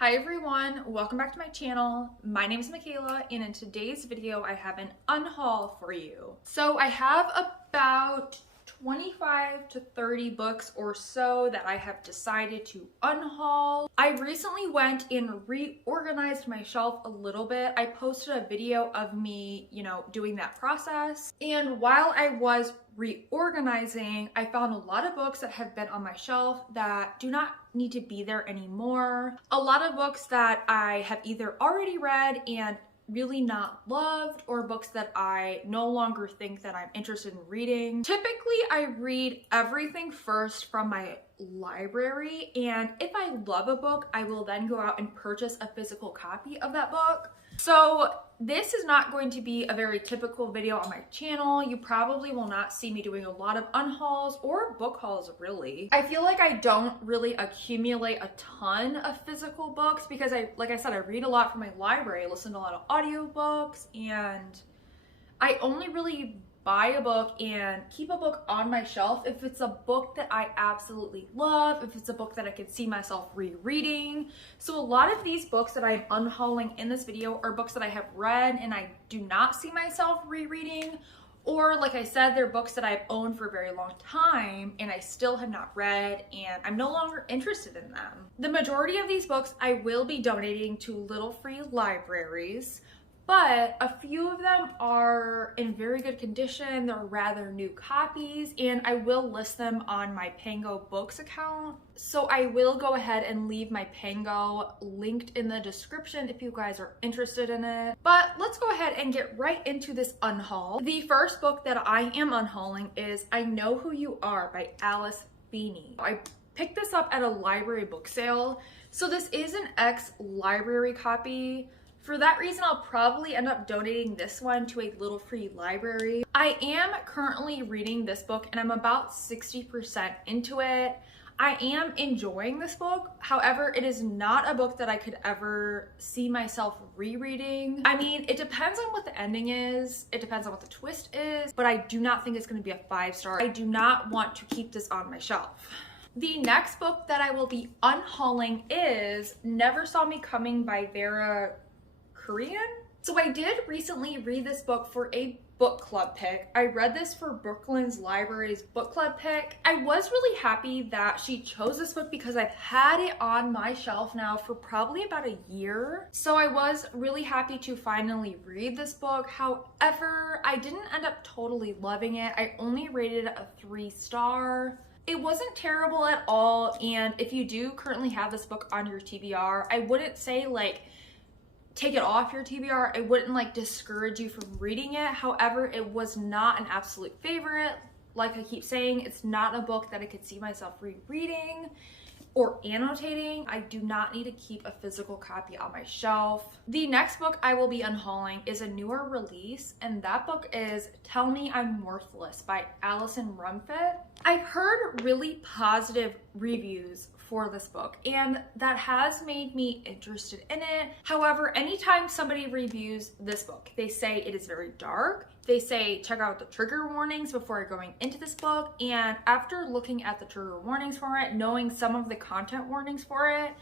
Hi everyone, welcome back to my channel. My name is Michaela, and in today's video I have an unhaul for you. So I have about 25 to 30 books or so that I have decided to unhaul. I recently went and reorganized my shelf a little bit. I posted a video of me, doing that process. And while I was reorganizing, I found a lot of books that have been on my shelf that do not need to be there anymore. A lot of books that I have either already read and really not loved, or books that I no longer think that I'm interested in reading. Typically, I read everything first from my library, and if I love a book, I will then go out and purchase a physical copy of that book. So this is not going to be a very typical video on my channel. You probably will not see me doing a lot of unhauls or book hauls, really. I feel like I don't really accumulate a ton of physical books because like I said, I read a lot from my library, I listen to a lot of audiobooks, and I only really buy a book and keep a book on my shelf if it's a book that I absolutely love, if it's a book that I could see myself rereading. So a lot of these books that I'm unhauling in this video are books that I have read and I do not see myself rereading, or like I said, they're books that I've owned for a very long time and I still have not read and I'm no longer interested in them. The majority of these books I will be donating to little free libraries, but a few of them are in very good condition. They're rather new copies, and I will list them on my Pango Books account. So I will go ahead and leave my Pango linked in the description if you guys are interested in it. But let's go ahead and get right into this unhaul. The first book that I am unhauling is I Know Who You Are by Alice Feeney. I picked this up at a library book sale. So this is an ex-library copy. For that reason, I'll probably end up donating this one to a little free library. I am currently reading this book and I'm about 60% into it. I am enjoying this book. However, it is not a book that I could ever see myself rereading. I mean, it depends on what the ending is. It depends on what the twist is, but I do not think it's going to be a 5-star. I do not want to keep this on my shelf. The next book that I will be unhauling is Never Saw Me Coming by Vera Korean. So I did recently read this book for a book club pick. I read this for Brooklyn's Library's book club pick. I was really happy that she chose this book because I've had it on my shelf now for probably about a year. So I was really happy to finally read this book. However, I didn't end up totally loving it. I only rated it a 3-star. It wasn't terrible at all, and if you do currently have this book on your TBR, I wouldn't say take it off your TBR. I wouldn't discourage you from reading it. However, it was not an absolute favorite. Like I keep saying, it's not a book that I could see myself rereading or annotating. I do not need to keep a physical copy on my shelf. The next book I will be unhauling is a newer release, and that book is Tell Me I'm Worthless by Alison Rumfitt. I've heard really positive reviews for this book, and that has made me interested in it. However, anytime somebody reviews this book, they say it is very dark. They say check out the trigger warnings before going into this book, and after looking at the trigger warnings for it, knowing some of the content warnings for it,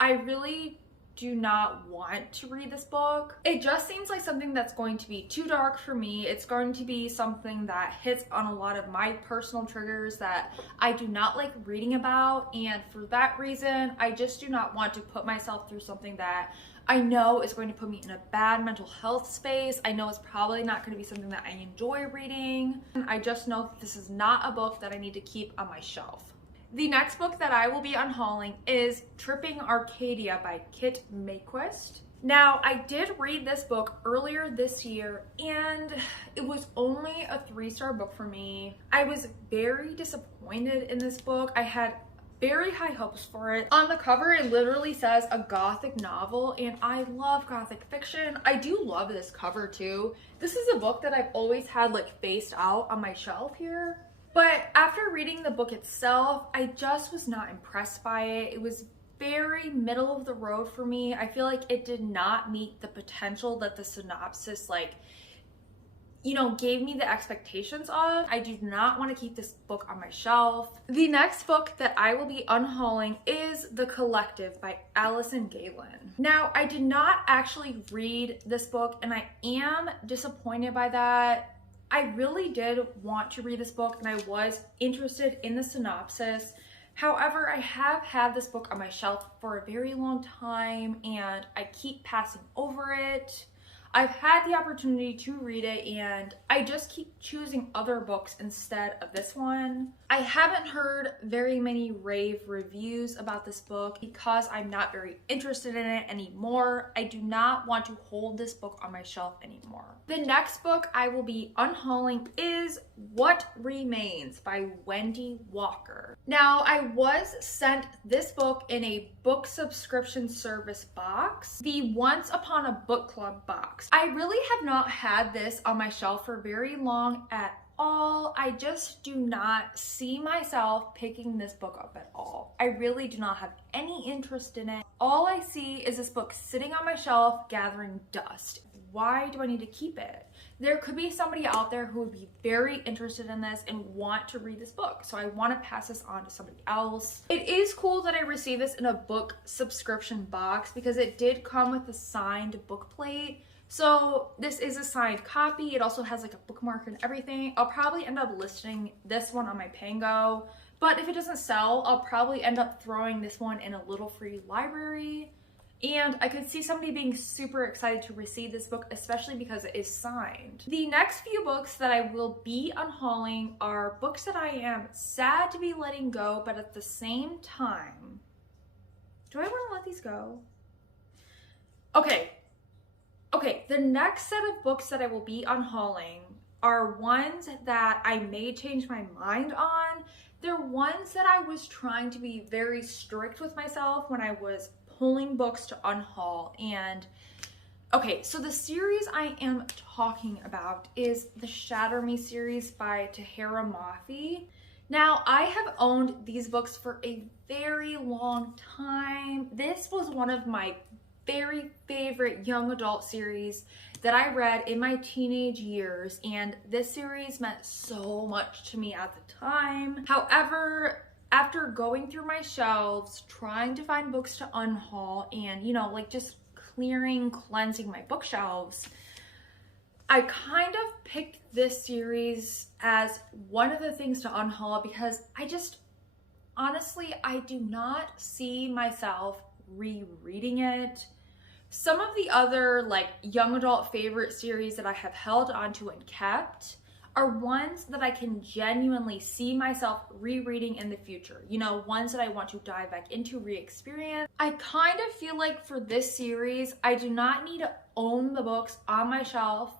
I really do not want to read this book. It just seems like something that's going to be too dark for me. It's going to be something that hits on a lot of my personal triggers that I do not like reading about, and for that reason, I just do not want to put myself through something that I know is going to put me in a bad mental health space. I know it's probably not going to be something that I enjoy reading. I just know that this is not a book that I need to keep on my shelf. The next book that I will be unhauling is Tripping Arcadia by Kit Mayquist. Now, I did read this book earlier this year, and it was only a 3-star book for me. I was very disappointed in this book. I had very high hopes for it. On the cover, it literally says a gothic novel, and I love gothic fiction. I do love this cover too. This is a book that I've always had faced out on my shelf here. But after reading the book itself, I just was not impressed by it. It was very middle of the road for me. I feel like it did not meet the potential that the synopsis you know, gave me the expectations of. I do not want to keep this book on my shelf. The next book that I will be unhauling is The Collective by Alison Galen. Now, I did not actually read this book, and I am disappointed by that. I really did want to read this book, and I was interested in the synopsis. However, I have had this book on my shelf for a very long time, and I keep passing over it. I've had the opportunity to read it, and I just keep choosing other books instead of this one. I haven't heard very many rave reviews about this book because I'm not very interested in it anymore. I do not want to hold this book on my shelf anymore. The next book I will be unhauling is What Remains by Wendy Walker. Now, I was sent this book in a book subscription service box, the Once Upon a Book Club box. I really have not had this on my shelf for very long at all. I just do not see myself picking this book up at all. I really do not have any interest in it. All I see is this book sitting on my shelf gathering dust. Why do I need to keep it? There could be somebody out there who would be very interested in this and want to read this book, so I want to pass this on to somebody else. It is cool that I received this in a book subscription box because it did come with a signed book plate. So this is a signed copy. It also has like a bookmark and everything. I'll probably end up listing this one on my Pango, but if it doesn't sell, I'll probably end up throwing this one in a little free library. And I could see somebody being super excited to receive this book, especially because it is signed. The next few books that I will be unhauling are books that I am sad to be letting go, but at the same time, do I want to let these go? Okay, the next set of books that I will be unhauling are ones that I may change my mind on. They're ones that I was trying to be very strict with myself when I was pulling books to unhaul. And okay, so the series I am talking about is the 𝚲𝚃 series by 𝚲𝚃. Now, I have owned these books for a very long time. This was one of my very favorite young adult series that I read in my teenage years, and this series meant so much to me at the time. However, after going through my shelves, trying to find books to unhaul, and you know, like just cleansing my bookshelves, I kind of picked this series as one of the things to unhaul because honestly, I do not see myself rereading it. Some of the other like young adult favorite series that I have held onto and kept are ones that I can genuinely see myself rereading in the future. You know, ones that I want to dive back into, re-experience. I kind of feel like for this series, I do not need to own the books on my shelf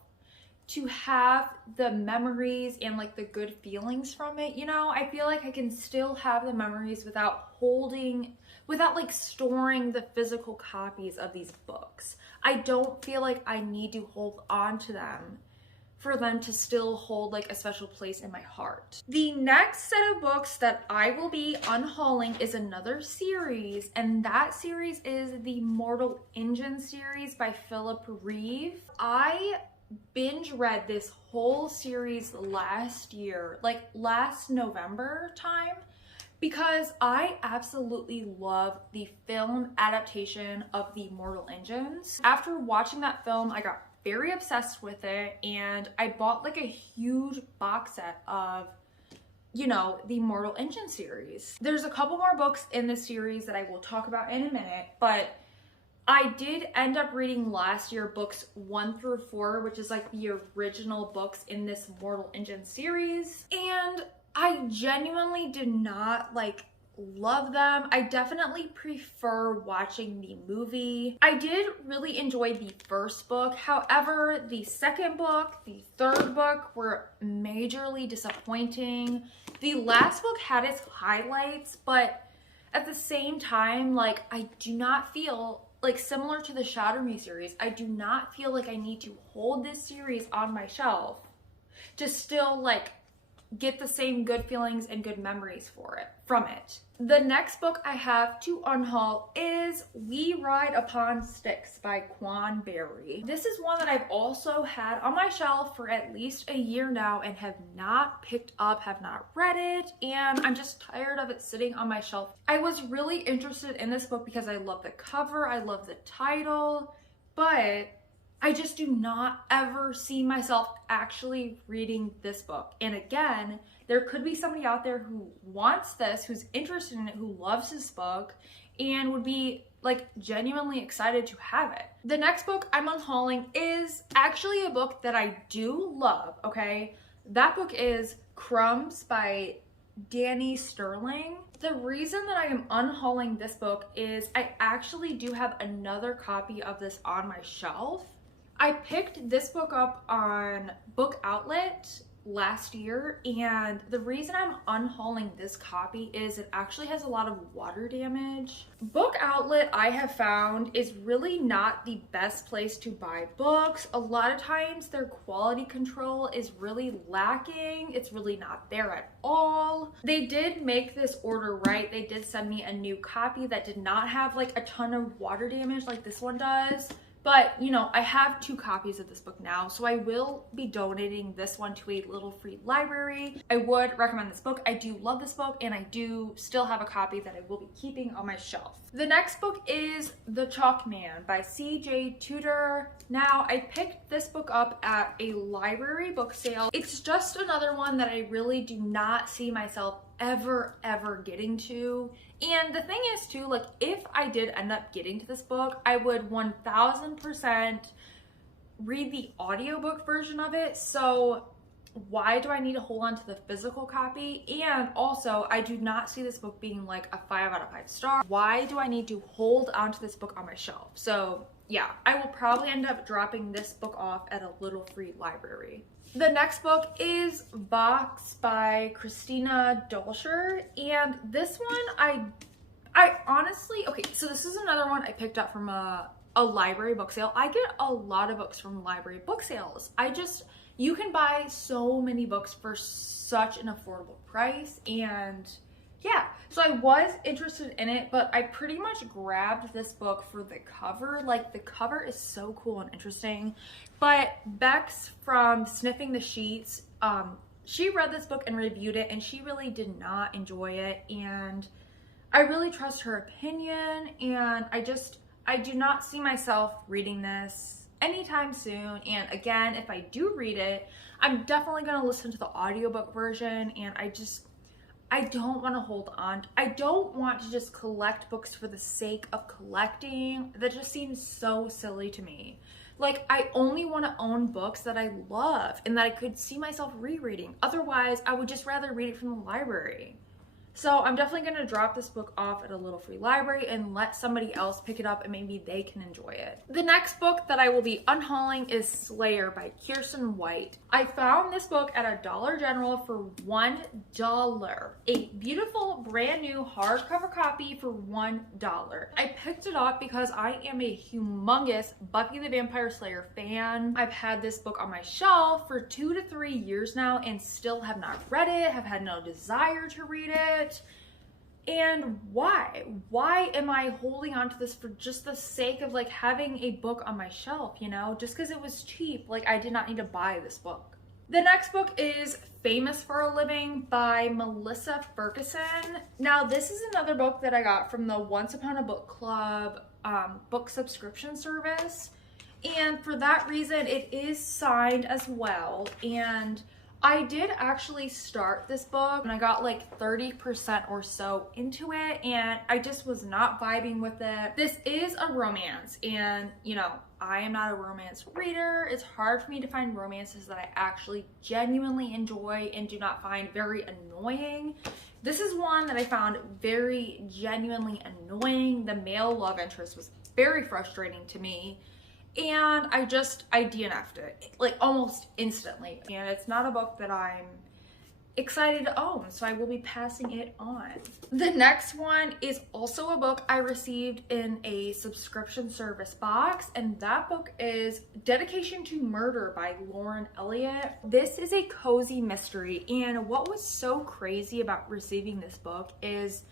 to have the memories and like the good feelings from it. You know, I feel like I can still have the memories without like storing the physical copies of these books. I don't feel like I need to hold on to them for them to still hold like a special place in my heart. The next set of books that I will be unhauling is another series, and that series is the Mortal Engine series by Philip Reeve. I binge read this whole series last year, like last November time, because I absolutely love the film adaptation of the Mortal Engines. After watching that film, I got very obsessed with it, and I bought like a huge box set of, you know, the Mortal Engine series. There's a couple more books in the series that I will talk about in a minute, but I did end up reading last year books 1 through 4, which is like the original books in this Mortal Engine series, and I genuinely did not like love them. I definitely prefer watching the movie. I did really enjoy the first book. However, the second book, the third book were majorly disappointing. The last book had its highlights, but at the same time, like, I do not feel like, similar to the 𝚲𝚃 series, I do not feel like I need to hold this series on my shelf to still like get the same good feelings and good memories from it. The next book I have to unhaul is We Ride Upon Styx by Quan Barry. This is one that I've also had on my shelf for at least a year now and have not picked up, have not read it, and I'm just tired of it sitting on my shelf. I was really interested in this book because I love the cover, I love the title, but I just do not ever see myself actually reading this book. And again, there could be somebody out there who wants this, who's interested in it, who loves this book, and would be like genuinely excited to have it. The next book I'm unhauling is actually a book that I do love, okay? That book is Crumbs by Dani Sterling. The reason that I am unhauling this book is I actually do have another copy of this on my shelf. I picked this book up on Book Outlet last year, and the reason I'm unhauling this copy is it actually has a lot of water damage. Book Outlet, I have found, is really not the best place to buy books. A lot of times their quality control is really lacking. It's really not there at all. They did make this order right. They did send me a new copy that did not have like a ton of water damage like this one does. But, you know, I have 2 copies of this book now, so I will be donating this one to a little free library. I would recommend this book. I do love this book, and I do still have a copy that I will be keeping on my shelf. The next book is The Chalk Man by C.J. Tudor. Now, I picked this book up at a library book sale. It's just another one that I really do not see myself ever getting to. And the thing is too, like, if I did end up getting to this book, I would 1000% read the audiobook version of it. So why do I need to hold on to the physical copy? And also, I do not see this book being like a 5 out of 5 stars. Why do I need to hold on to this book on my shelf? So yeah, I will probably end up dropping this book off at a little free library. The next book is Box by Christina Dolscher, and this one I honestly, okay, so this is another one I picked up from a library book sale. I get a lot of books from library book sales. You can buy so many books for such an affordable price, and yeah, so I was interested in it, but I pretty much grabbed this book for the cover. Like, the cover is so cool and interesting. But Bex from Sniffing the Sheets, she read this book and reviewed it, and she really did not enjoy it. And I really trust her opinion, and I do not see myself reading this anytime soon. And again, if I do read it, I'm definitely going to listen to the audiobook version, and I don't want to hold on. I don't want to just collect books for the sake of collecting. That just seems so silly to me. Like, I only want to own books that I love and that I could see myself rereading. Otherwise, I would just rather read it from the library. So I'm definitely going to drop this book off at a little free library and let somebody else pick it up, and maybe they can enjoy it. The next book that I will be unhauling is Slayer by Kiersten White. I found this book at a Dollar General for $1. A beautiful brand new hardcover copy for $1. I picked it up because I am a humongous Buffy the Vampire Slayer fan. I've had this book on my shelf for 2 to 3 years now and still have not read it, have had no desire to read it. And why? Why am I holding on to this for just the sake of like having a book on my shelf, you know? Just because it was cheap, like I did not need to buy this book. The next book is Famous for a Living by Melissa Ferguson. Now, this is another book that I got from the Once Upon a Book Club book subscription service. And for that reason, it is signed as well. And I did actually start this book and I got like 30% or so into it, and I just was not vibing with it. This is a romance, and you know, I am not a romance reader. It's hard for me to find romances that I actually genuinely enjoy and do not find very annoying. This is one that I found very genuinely annoying. The male love interest was very frustrating to me. And I DNF'd it like almost instantly. And it's not a book that I'm excited to own, so I will be passing it on. The next one is also a book I received in a subscription service box, and that book is Dedication to Murder by Lauren Elliott. This is a cozy mystery, and what was so crazy about receiving this book is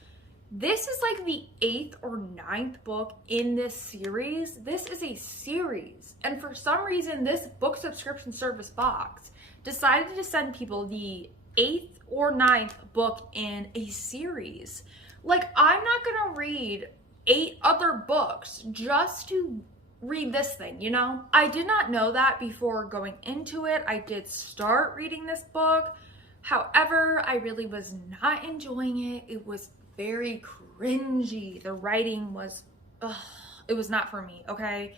this is like the 8th or 9th book in this series. This is a series, and for some reason this book subscription service box decided to send people the 8th or 9th book in a series. Like, I'm not gonna read 8 other books just to read this thing, you know? I did not know that before going into it. I did start reading this book. However, I really was not enjoying it. It was very cringy. The writing was, it was not for me, okay?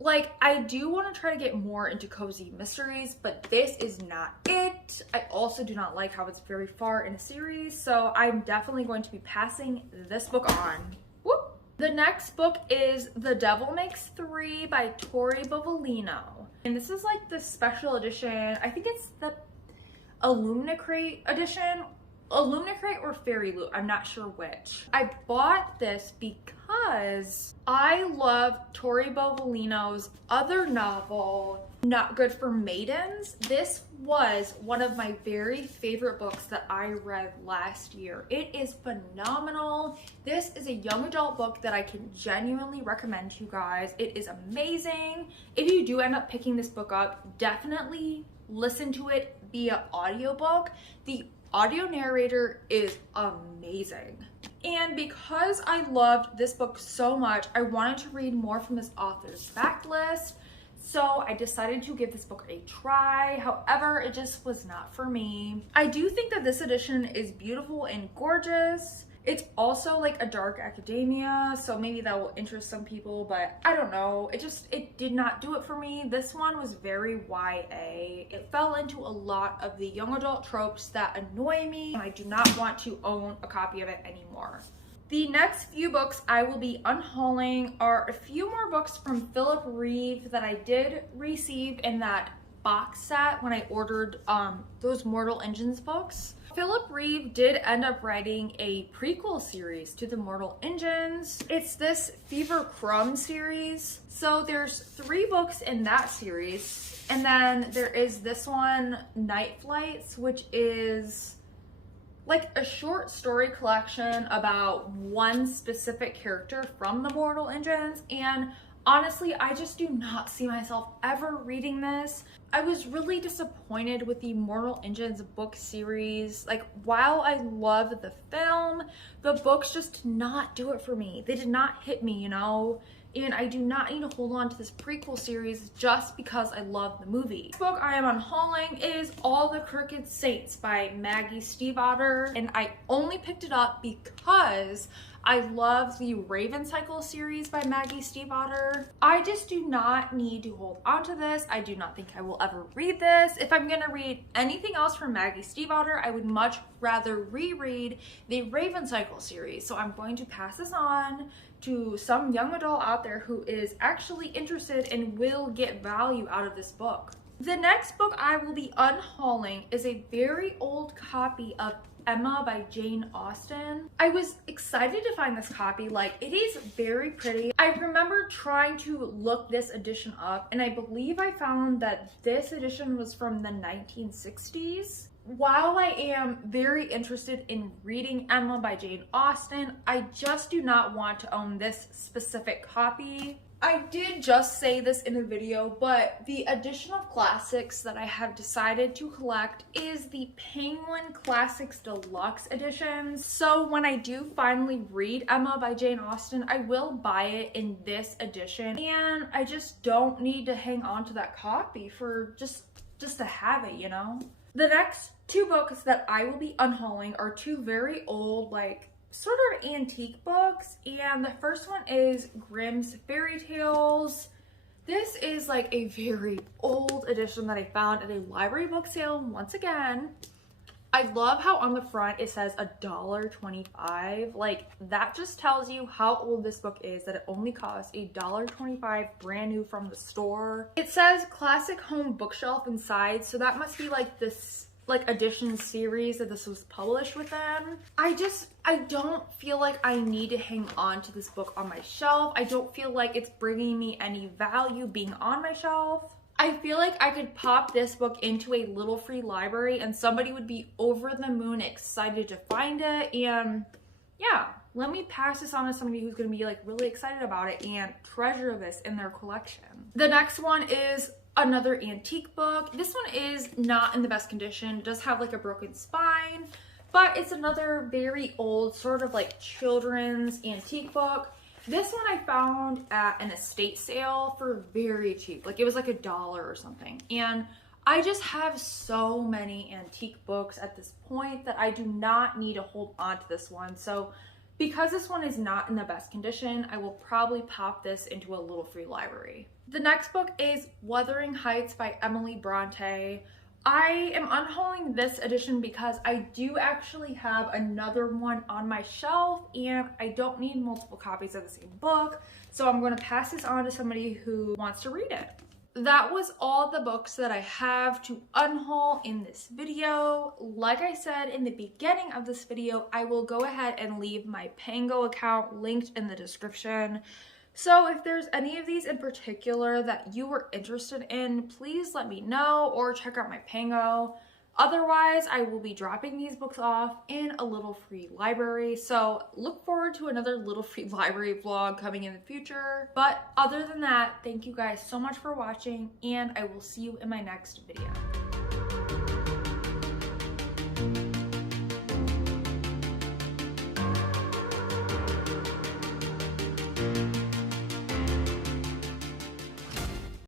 Like, I do want to try to get more into cozy mysteries, but this is not it. I also do not like how it's very far in a series, so I'm definitely going to be passing this book on. Whoop. The next book is The Devil Makes Three by Tori Bovalino. And this is like the special edition. I think it's the 𝚘𝚃 edition. 𝚘𝚃 or Fairy Loot, I'm not sure which. I bought this because I love Tori Bovalino's other novel, Not Good for Maidens. This was one of my very favorite books that I read last year. It is phenomenal. This is a young adult book that I can genuinely recommend to you guys. It is amazing. If you do end up picking this book up, definitely listen to it via audiobook. The audio narrator is amazing. And because I loved this book so much, I wanted to read more from this author's backlist. So I decided to give this book a try. However, it just was not for me. I do think that this edition is beautiful and gorgeous. It's also like a dark academia, so maybe that will interest some people, but I don't know. It did not do it for me. This one was very YA. It fell into a lot of the young adult tropes that annoy me, and I do not want to own a copy of it anymore. The next few books I will be unhauling are a few more books from Philip Reeve that I did receive in that box set when I ordered those Mortal Engines books. Philip Reeve did end up writing a prequel series to the Mortal Engines. It's this Fever Crumb series. So there's 3 books in that series. And then there is this one, Night Flights, which is like a short story collection about one specific character from the Mortal Engines. And honestly, I just do not see myself ever reading this. I was really disappointed with the Mortal Engines book series. Like, while I love the film, the books just did not do it for me. They did not hit me, you know? And I do not need to hold on to this prequel series just because I love the movie. The book I am unhauling is All the Crooked Saints by Maggie Stiefvater, and I only picked it up because I love the Raven Cycle series by Maggie Stiefvater. I just do not need to hold on to this. I do not think I will ever read this. If I'm gonna read anything else from Maggie Stiefvater, I would much rather reread the Raven Cycle series. So I'm going to pass this on to some young adult out there who is actually interested and will get value out of this book. The next book I will be unhauling is a very old copy of Emma by Jane Austen. I was excited to find this copy. Like, it is very pretty. I remember trying to look this edition up, and I believe I found that this edition was from the 1960s. While I am very interested in reading Emma by Jane Austen, I just do not want to own this specific copy. I did just say this in a video, but the edition of classics that I have decided to collect is the Penguin Classics Deluxe edition. So when I do finally read Emma by Jane Austen, I will buy it in this edition, and I just don't need to hang on to that copy for just to have it, you know? The next 2 books that I will be unhauling are 2 very old, like, sort of antique books, and the first one is Grimm's Fairy Tales. This is like a very old edition that I found at a library book sale once again. I love how on the front it says $1.25. Like, that just tells you how old this book is, that it only costs $1.25 brand new from the store. It says classic home bookshelf inside, so that must be like this like edition series that this was published within. I don't feel like I need to hang on to this book on my shelf. I don't feel like it's bringing me any value being on my shelf. I feel like I could pop this book into a little free library and somebody would be over the moon excited to find it. And yeah, let me pass this on to somebody who's going to be like really excited about it and treasure this in their collection. The next one is another antique book. This one is not in the best condition. It does have like a broken spine, but it's another very old sort of like children's antique book. This one I found at an estate sale for very cheap. Like it was like $1 or something. And I just have so many antique books at this point that I do not need to hold on to this one. So because this one is not in the best condition, I will probably pop this into a little free library. The next book is 𝚲𝙾𝙽𝙃 Heights by Emily Bronte. I am unhauling this edition because I do actually have another one on my shelf and I don't need multiple copies of the same book. So I'm going to pass this on to somebody who wants to read it. That was all the books that I have to unhaul in this video. Like I said in the beginning of this video, I will go ahead and leave my Pango account linked in the description. So if there's any of these in particular that you were interested in, please let me know or check out my Pango. Otherwise, I will be dropping these books off in a little free library. So look forward to another little free library vlog coming in the future. But other than that, thank you guys so much for watching and I will see you in my next video.